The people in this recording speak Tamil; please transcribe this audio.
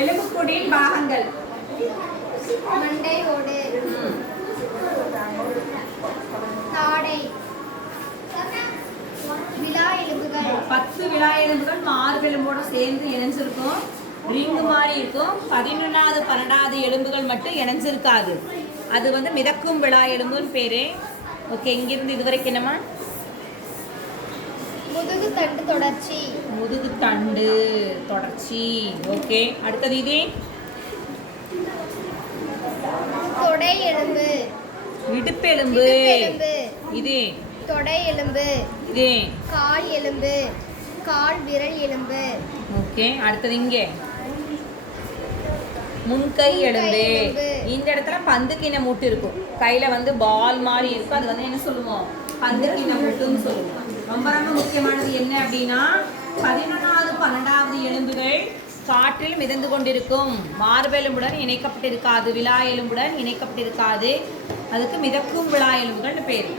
எலும்புக்கூடின் பாகங்கள். மண்டை ஓடு தாடை. விலா எலும்புகள். பத்து விழா எலும்புகள் மார்பெலும்போட சேர்ந்து இணைஞ்சிருக்கும். ரிங்கு மாதிரி இருக்கும். பதினொன்றாவது பன்னெண்டாவது எலும்புகள் மட்டும் இணைஞ்சிருக்காது. அது வந்து மிதக்கும் விழா எலும்புன்னு பேரு. ஓகே இங்கிருந்து இது வரைக்கும் என்னம்மா? முதுகு தண்டு தொடர்ச்சி. முதுகு தண்டு. தொடர்ச்சி ஓகே அடுத்தது இது? தொடை எலும்பு. இடுப்பு எலும்பு. இது? தொடை எலும்பு. இது? கால் எலும்பு. கால் விரல் எலும்பு. ஓகே அடுத்தது இங்கே. முன்கை எலும்பு. இந்த இடத்துல பந்து கிண மூட்டு இருக்கும். கையில வந்து பால் மாதிரி இருக்கும். அது வந்து என்ன சொல்லுவோம்? பந்து கிண மூட்டுன்னு சொல்லுவோம். ரொம்ப ரொம்ப முக்கியமானது என்ன அப்படின்னா எலும்புகள் காற்றில் மிதந்து கொண்டிருக்கும். மார்பெலும்புடன் இணைக்கப்பட்டிருக்காது. விழா எலும்புடன் இணைக்கப்பட்டிருக்காது. அதுக்கு மிதக்கும் விழா எலும்புகள்னு பேர்.